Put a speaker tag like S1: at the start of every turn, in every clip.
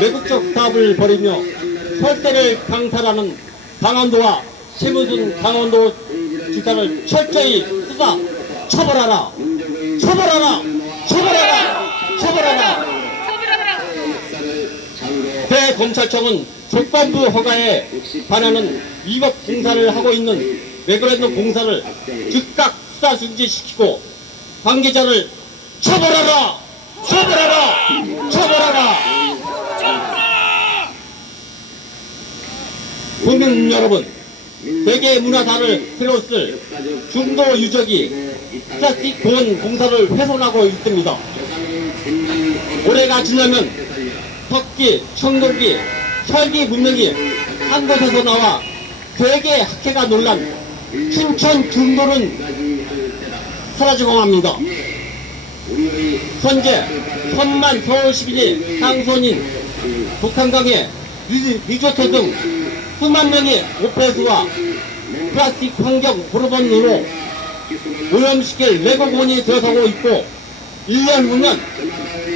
S1: 매국적 사업을 벌이며 설대를 강탈하는 강원도와 최무순 강원도 지사를 철저히 수사 처벌하라 처벌하라 처벌하라 처벌하라 대검찰청은 조건부 허가에 반하는 위법 공사를 하고 있는 레그랜드 공사를 즉각 수사 중지시키고 관계자를 처벌하라! 처벌하라! 처벌하라! 국민 여러분, 세계 문화사를 필요쓸 중도 유적이 플라스틱 보온 공사를 훼손하고 있습니다. 올해가 지나면 석기, 청동기, 혈기 문명이 한 곳에서 나와 세계 학회가 논란 춘천 중도는 사라지고 맙니다. 현재 천만 서울 시민이 상손인 북한강에 리- 리조트 등 수만 명의 오페스와 플라스틱 환경 호르몬으로 오염시킬 레고곤이 들어서고 있고 1년 후면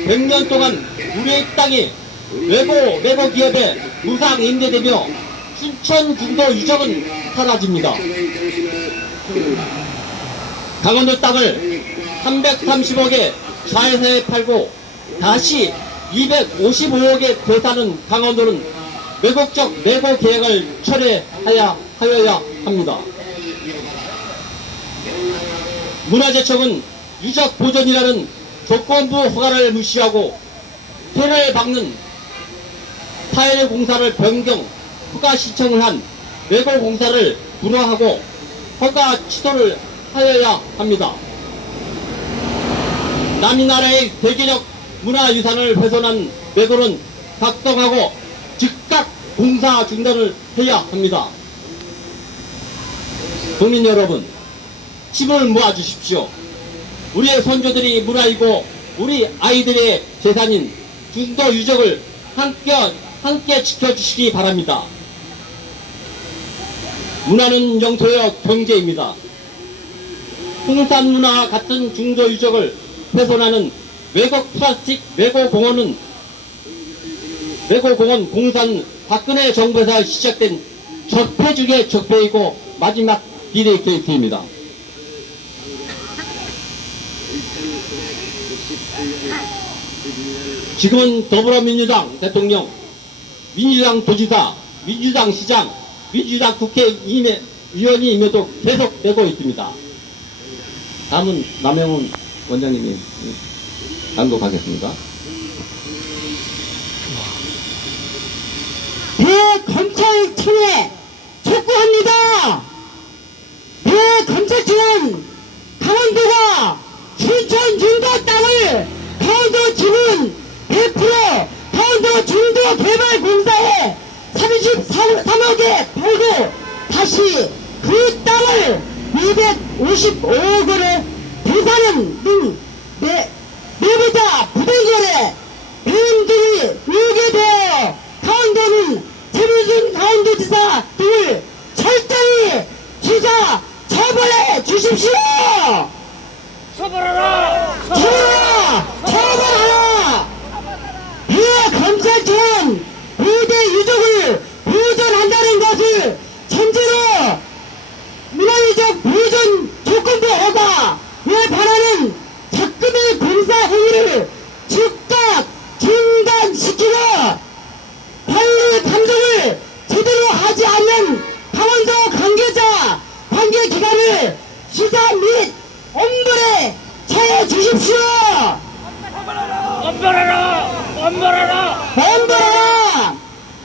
S1: 100년 동안 우리의 땅이 레고 레고 기업에 무상 임대되며 춘천 중도 유적은 사라집니다. 강원도 땅을 330억에 자회사에 팔고 다시 255억에 되사는 강원도는 매국적 내고 계획을 철회하야 하여야 합니다. 문화재청은 유적 보존이라는 조건부 허가를 무시하고 테러에 막는 타일 공사를 변경 허가 신청을 한 레고 공사를 불허하고 허가 취소를 하여야 합니다. 남이 나라의 세계적 문화유산을 훼손한 레고는 작동하고 즉각 공사 중단을 해야 합니다. 국민 여러분, 힘을 모아 주십시오. 우리의 선조들이 문화이고 우리 아이들의 재산인 중도 유적을 함께, 함께 지켜주시기 바랍니다. 문화는 영토의 경제입니다. 풍산 문화와 같은 중도 유적을 훼손하는 외국 플라스틱 레고 공원은 레고 공원 공산 박근혜 정부에서 시작된 적폐 중의 적폐이고 마지막 비례 케이스입니다. 지금은 더불어민주당 대통령, 민주당 도지사, 민주당 시장, 민주당 국회의원임에도 계속 되고 있습니다. 다음은 남영훈 원장님이 단독하겠습니다.
S2: 대검찰청에 촉구합니다. 대 검찰청은 강원도와 춘천 중도 땅을 강원도 지분 100% 강원도 중도 개발 공사에 33억에 팔고 다시 그 땅을 255억 원에 대사는 등 내, 내부자 부대결에 배움들이 의게 되어 강원도는 최무순 강원도지사 등을 철저히 수사 처벌해 주십시오!
S3: 처벌하라!
S2: 처벌하라! 처벌하라! 이 검찰청은 부대 유족을 보존한다는 것을 전제로 문화유적 보존 조건부 허가에 반하는 작금의 공사 행위를 즉각 중단시키고 관리 감독을 제대로 하지 않는 강원도 관계자 관계기관을 수사 및 엄벌에 처해 주십시오.
S3: 엄벌하라! 엄벌하라!
S2: 엄벌아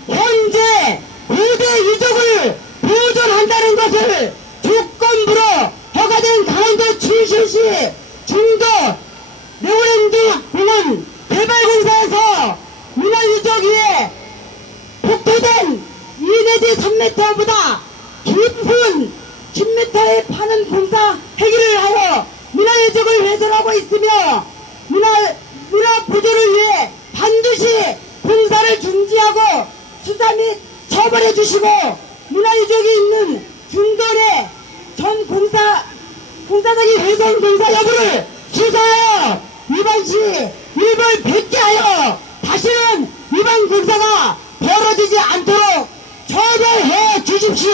S2: 현재 부대 유족을 보존한다는 것을 조건부로 허가된 강원도 춘천시 중도 네오랜드 공원 개발공사에서 문화 유적 위에 폭포된 2 내지 3m보다 깊은 10m에 파는 공사 행위를 하여 문화 유적을 훼손하고 있으며 문화, 문화 보존을 위해 반드시 공사를 중지하고 수사 및 처벌해 주시고 문화 유적이 있는 중도내 전 공사 공사장의 훼손 공사 여부를 수사하여 위반 시 일벌 백개하여 다시는 이번 공사가 벌어지지 않도록 처벌해 주십시오.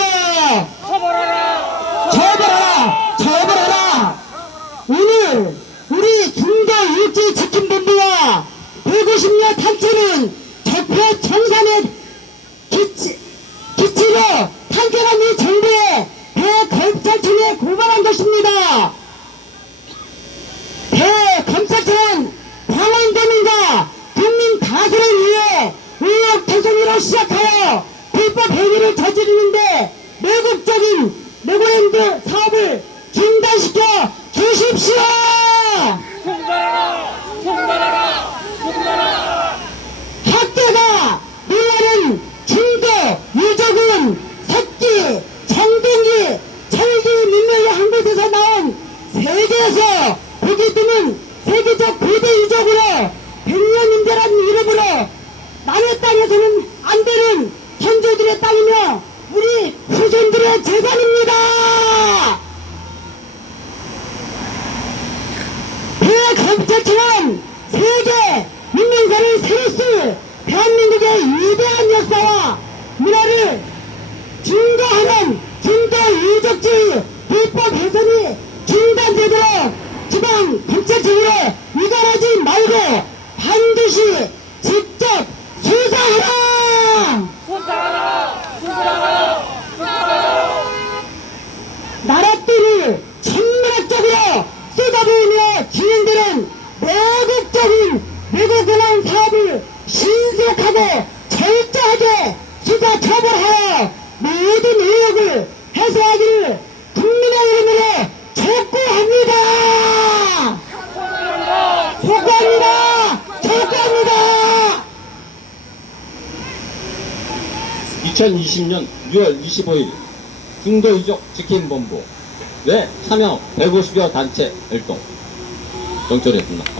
S3: 처벌하라!
S2: 처벌하라! 처벌하라! 오늘 우리 중도 일제 지킴본부와 150여 탄체는 적폐 청산의 기치, 기치로 탄핵한 이 정부에 대검찰청에 고발한 것입니다. 대검찰청은 광원도민과 국민 다수를 위해 의혹 대송으로 시작하여 불법 행위를 저지르는데 매국적인 레고랜드 사업을 중단시켜 주십시오!
S3: 중단하라! 중단하라! 중단하라!
S2: 학교가 놀라는 중도 유족은 석기, 정동기, 철기 민명의 한 곳에서 나온 세계에서 드문 세계적 고대 유적으로 백년임대라는 이름으로 남의 땅에서는 안 되는 선조들의 땅이며 우리 후손들의 재산입니다. 대검찰청은 세계 민명사를 새로 쓸 대한민국의 위대한 역사와 문화를 증거하는 중도 유적지 불법 훼손이 중단되도록 지방 검찰청으로 위반하지 말고 반드시 직접 수사하라!
S3: 수사하라! 수사하라! 수사하라!
S2: 나랏돈을 천문학적으로 쏟아부으며 진행되는 매국적인 외국은행 사업을 신속하고 철저하게 수사 처벌하여 모든 의혹을 해소하기를 국민의 이름으로 촉구합니다. 촉구합니다. 촉구합니다.
S1: 2020년 6월 25일 중도유족 지킴 본부 외 참여 150여 단체 활동 정철했습니다.